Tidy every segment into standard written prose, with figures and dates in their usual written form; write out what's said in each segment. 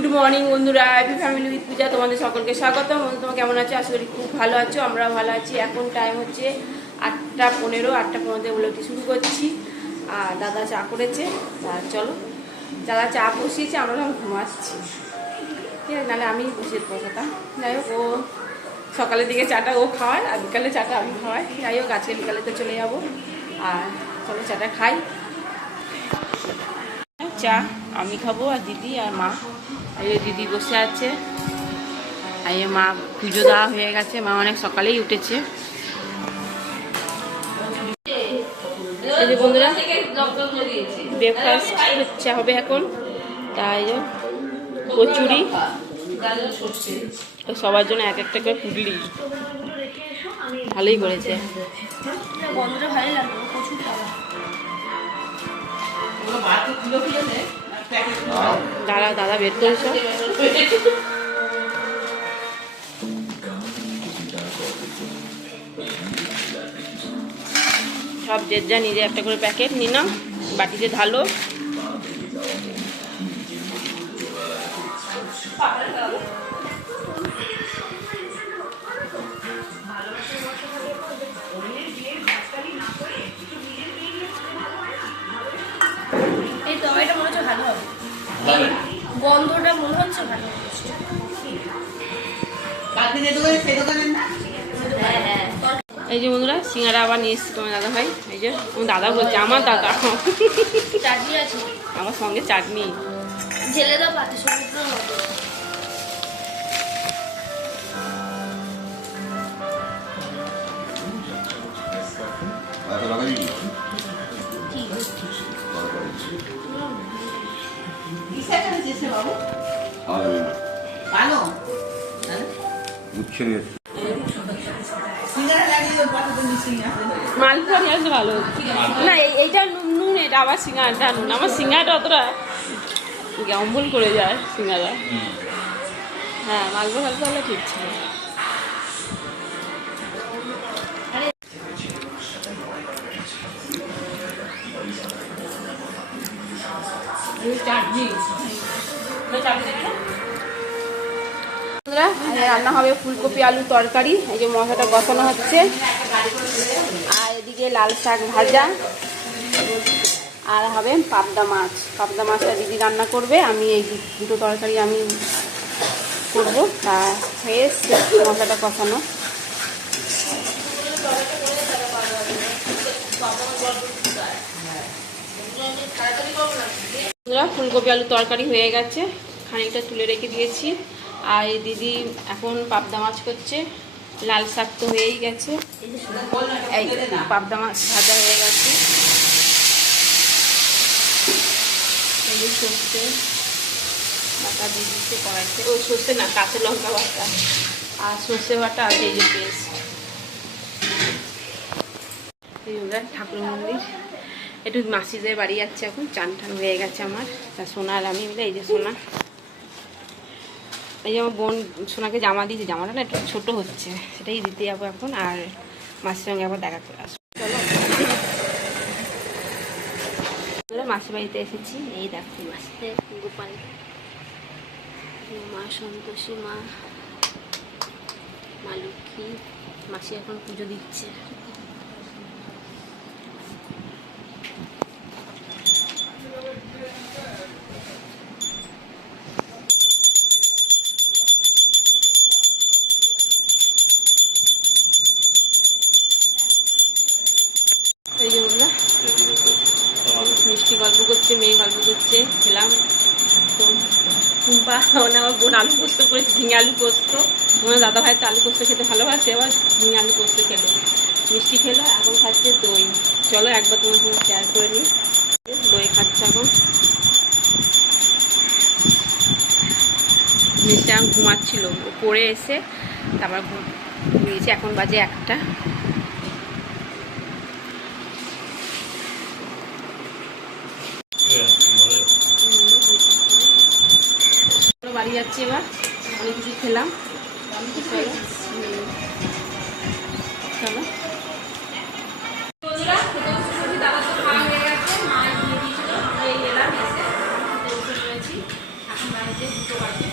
Good morning বন্ধুরা, happy family with পূজা তোমাদের সকলকে স্বাগত। তোমরা কেমন আছো? আশা করি খুব ভালো আছো, আমরাও ভালো আছি। এখন টাইম হচ্ছে 8:15, 8:15 ব্লগটি শুরু করছি। আর দাদা চা করেছে, আর চলো দাদা চা বসিয়েছে, আমরা ঘুমাচ্ছি, ঠিক আছে? নাহলে আমি বসিয়ে বসাতাম। যাই হোক, ও সকালের দিকে চাটা ও খাওয়ায় আর বিকালে চাটা আমি খাওয়াই। যাই হোক, আজকে বিকালে তো চলে যাবো। আর চলো চাটা খাই। চা আমি খাবো আর দিদি আর মা। এই দিদি বসে আছে, আর মা পুজো দেওয়া হয়ে গেছে। মা অনেক সকালেই উঠেছে। বন্ধুরা, ব্রেকফাস্ট হচ্ছে হবে এখন। তাই কচুরি, সবার জন্য এক একটা করে পুডলি, ভালোই করেছে। দাদা দাদা বের করেছ, সব যে যা নিজে একটা করে প্যাকেট নিলাম, বাটিতে ঢালো। এই তরকারিটা মনে হচ্ছে ভালো হবে, গন্ধটা মনে হচ্ছে ভালো। এই যে বন্ধুরা, সিঙ্গারা আবার নিয়ে এসছি তোমার দাদা ভাই। এই যে দাদা বলছে, আমার দাদা, চাটনি আছে আমার সঙ্গে চাটনি। জেলে দাও পাতে সমুদ্রের মতো। মালপোয়া নিয়ে আসলে ভালো না। এইটা নুন, এটা আবার সিঙ্গারাটা নুন। আমার সিঙ্গারাটা অতটা অম্বল করে যায় সিঙ্গারা। হ্যাঁ, মালপোয়া ফালপোয়া হলে ঠিক ছিল। রান্না হবে ফুলকপি আলু তরকারি। এই যে মশলাটা কষানো হচ্ছে, আর এদিকে লাল শাক ভাজা, আর হবে পাবদা মাছ। পাবদা মাছটা দিদি রান্না করবে, আমি এই দুটো তরকারি আমি করবো। তা হয়ে মশলাটা কষানো। ফুলকপি আলু তরকারি হয়ে গেছে, খানিকটা তুলে রেখে দিয়েছি। আর এই দিদি এখন পাবদা মাছ করছে। লাল শাক তো হয়েই গেছে, এই পাবদা মাছ ভাজা হয়ে গেছে। এই যে সর্ষে বাটা দিয়ে দিচ্ছে কড়াইতে, ওই সর্ষে না, কাঁচা লঙ্কা বাটা আর সর্ষে বাটা আছে। এই যে পেস্ট। এই ঠাকুর মন্দির, একটু মাসিদের বাড়ি যাচ্ছে এখন। চান টান হয়ে গেছে আমার, তা সোনা আর আমি মিলে। এই যে সোনা, এই যে আমার বোন সোনাকে জামা দিয়েছে, জামাটা না একটু ছোটো হচ্ছে, সেটাই দিতে যাবো এখন। আর মাসির সঙ্গে আবার দেখা করে আসবো। চলো, মাসির বাড়িতে এসেছি। এই দেখো মাসিতে গোপাল, মা সন্তোষী, মা মা লক্ষ্মী। মাসি এখন পুজো দিচ্ছে। এই যে বন্ধুরা, মিষ্টি গল্প করছে, মেয়ে গল্প করছে, খেলাম। তো টুম্পা মানে আমার বোন আলু পোস্ত করেছে, ঝিঙে আলু পোস্ত। তোমার দাদা ভাই তো আলু পোস্ত খেতে ভালোবাসে, এবার ঝিঙে আলু পোস্ত খেলো, মিষ্টি খেলো। এখন খাচ্ছে দই। চলো একবার তোমার সঙ্গে শেয়ার করে নিই। দই খাচ্ছে এখন। মিষ্টি এখন ঘুমাচ্ছিল, পড়ে এসে তারপর ঘুমিয়েছে। এখন বাজে 1টা। বাড়ি যাচ্ছি এবার, অনেক কিছু খেলাম। চলো দাদা তো খাওয়া হয়ে গেছে, মা দিয়ে দিয়েছিল, এই এলাম এসে বসে রয়েছি। এখন বাড়িতে দুটো বাজে।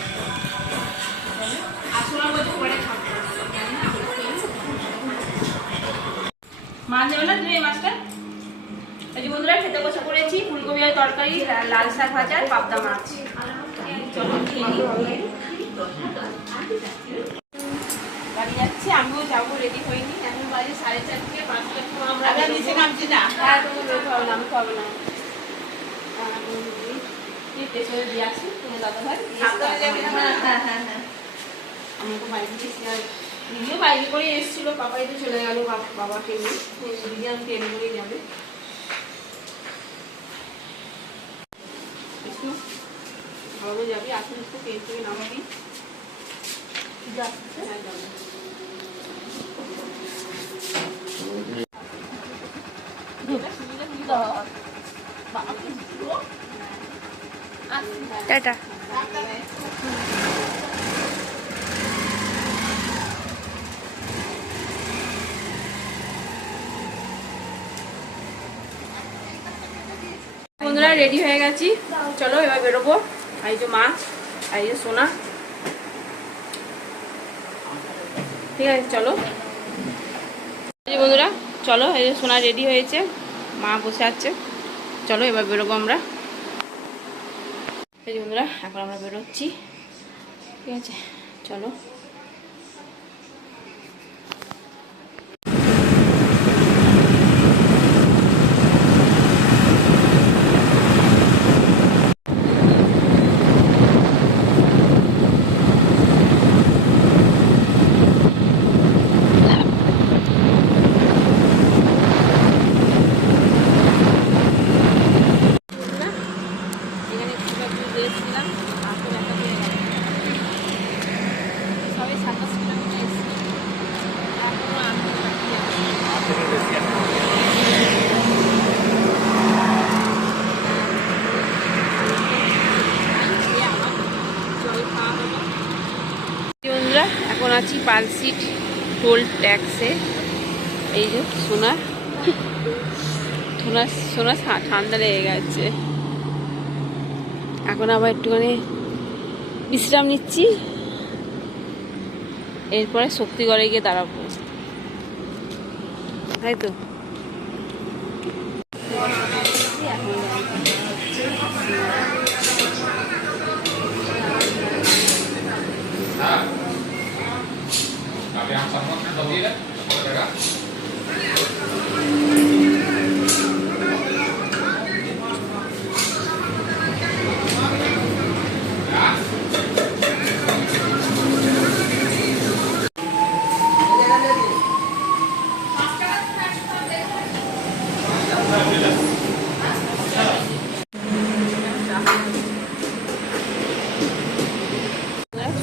আসলে বলতে পরে খাবো। মাছ যাবে না তুমি এই মাছটা? এই যে বন্ধুরা খেতে বসে পড়েছি, ফুলকপি আর তরকারি, লাল শাক ভাজা আর পাবদা মাছ। চলো খেয়ে নিই। বাড়ি যাচ্ছি, আমিও যাবো, রেডি হইনি, এখন বাজে 4:30, 5টার সময় আমরা নিচে নামছি না। হ্যাঁ তুমি বেরোতে হবে না, আমি খাবো না। স্টেশনে দিয়ে আসি তোমার দাদা ভাই। আমি তো বাইরে গেছি, আর দিদিও বাইরে করে এসেছিল, বাবাই তো চলে গেল বাবাকে নিয়ে, দিদি আমি ট্রেনে করেই যাবে। বাবা যাবি, আসলে একটু ট্রেন থেকে নামাবি। হ্যাঁ যাবো। টাটা। বন্ধুরা রেডি হয়ে গেছি, চলো এবার বেরোবো। আর এই যে মা, আর এই যে সোনা, ঠিক আছে চলো। এই যে বন্ধুরা চলো, এই যে সোনা রেডি হয়েছে, মা বসে আছে, চলো এবার বেরোবো আমরা। এই যে বন্ধুরা এখন আমরা বেরোচ্ছি, ঠিক আছে চলো। এখন আছি পালসিট টোল ট্যাক্সে। এই যে সোনা সোনা ঠান্ডা লেগে গেছে, এখন আবার একটুখানি বিশ্রাম নিচ্ছি, এরপরে শক্তিগড়ে গিয়ে দাঁড়াবো, তাই তো।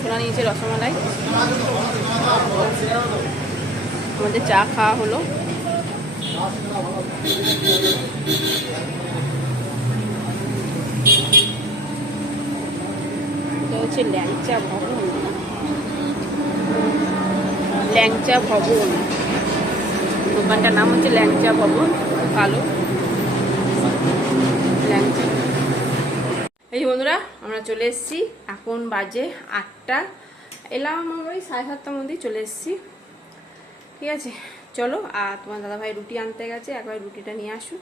সোনা নিয়েছে রসমালাই, আমাদের চা খাওয়া হলো। এটা হচ্ছে ল্যাংচা ভবন, ল্যাংচা ভবন দোকানটার নাম হচ্ছে ল্যাংচা ভবন, কালো ল্যাংচা। এই যে বন্ধুরা আমরা চলে এসেছি, এখন বাজে 8টা, এলাম আমরা ওই 7:30টার মধ্যেই চলে এসেছি, ঠিক আছে চলো। আর তোমার দাদাভাই রুটি আনতে গেছে, একবার রুটিটা নিয়ে আসুক,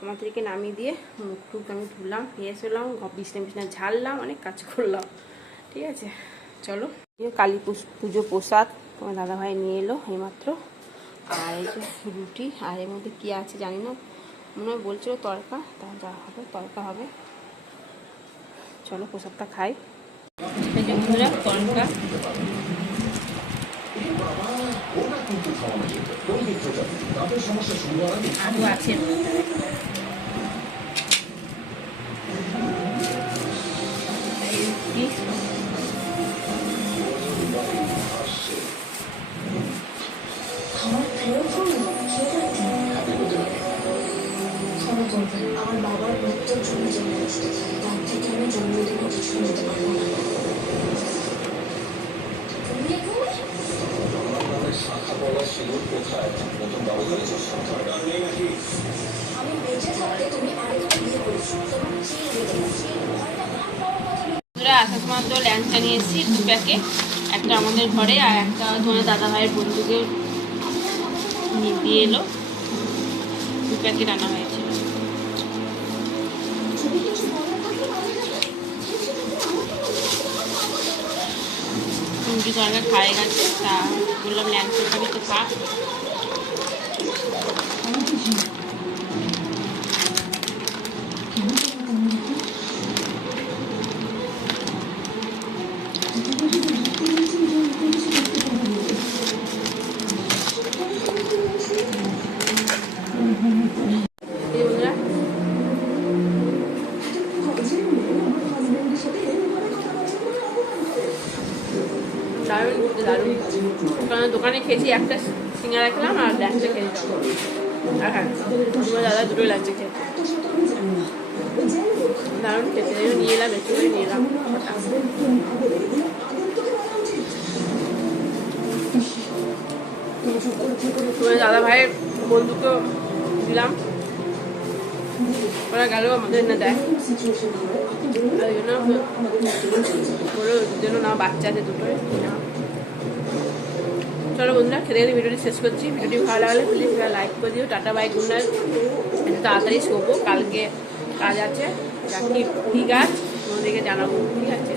আমাদেরকে নামিয়ে দিয়ে মুখ টুক আমি ধুলাম, ফ্রেশ হলাম, বিছনা ঝাড়লাম, অনেক কাজ করলাম, ঠিক আছে চলো। কালী পুজো প্রসাদ তোমার দাদাভাই নিয়ে এলো এইমাত্র, আর এই যে রুটি, আর এর মধ্যে কী আছে জানি না, মনে হয় বলছিল তড়কা, তা যা হবে তড়কা হবে, চলো প্রসাদটা খাই। এই যে বন্ধুরা তড়কা আলু আছে, আমার বাবার মৃত্যুর জন্য জেনে আসতে চাই, তার থেকে আমি জন্মদিন কথা শুনতে পারবো না। শাখা বলা সিঁদুর কোথায়? নতুন বাবু হয়েছে, আমি বেঁচে ল্যাংচা নিয়ে এসেছি 2 প্যাকেট, একটা আমাদের ঘরে আর একটা তোমাদের দাদা ভাইয়ের বন্ধুকে দিয়ে এলো, 2 প্যাকেট আনা হয়েছিল। রুটি তরকারি খায় গেছে, তা বললাম ল্যাংচাটা আমি তো খা। এই বন্ধুরা দারুণ দারুণ, কারণ দোকানে খেয়েছি একটা সিঙ্গারা খেলাম আর ল্যাংচা খেয়েছিলাম। আর হ্যাঁ তোমার দাদা 2টো ল্যাংচা খেয়েছে, দারুণ খেতে, নিয়ে এলাম একটু করে নিয়ে এলাম। তোমার দাদা ভাইয়ের বন্ধুকেও দিলাম, ওরা গেল আমাদের না দেয়, ওই জন্য ওর জন্য না বাচ্চা আছে 2টোই না। চলো বন্ধুরা খেতে খেতে ভিডিওটি শেষ করছি। ভিডিওটি ভালো লাগলে প্লিজ লাইক করে দিও। Tata bye, good night. একটু তাড়াতাড়ি শোবো, কালকে কাজ আছে, কী কাজ তোমাদেরকে জানাবো, ঠিক আছে।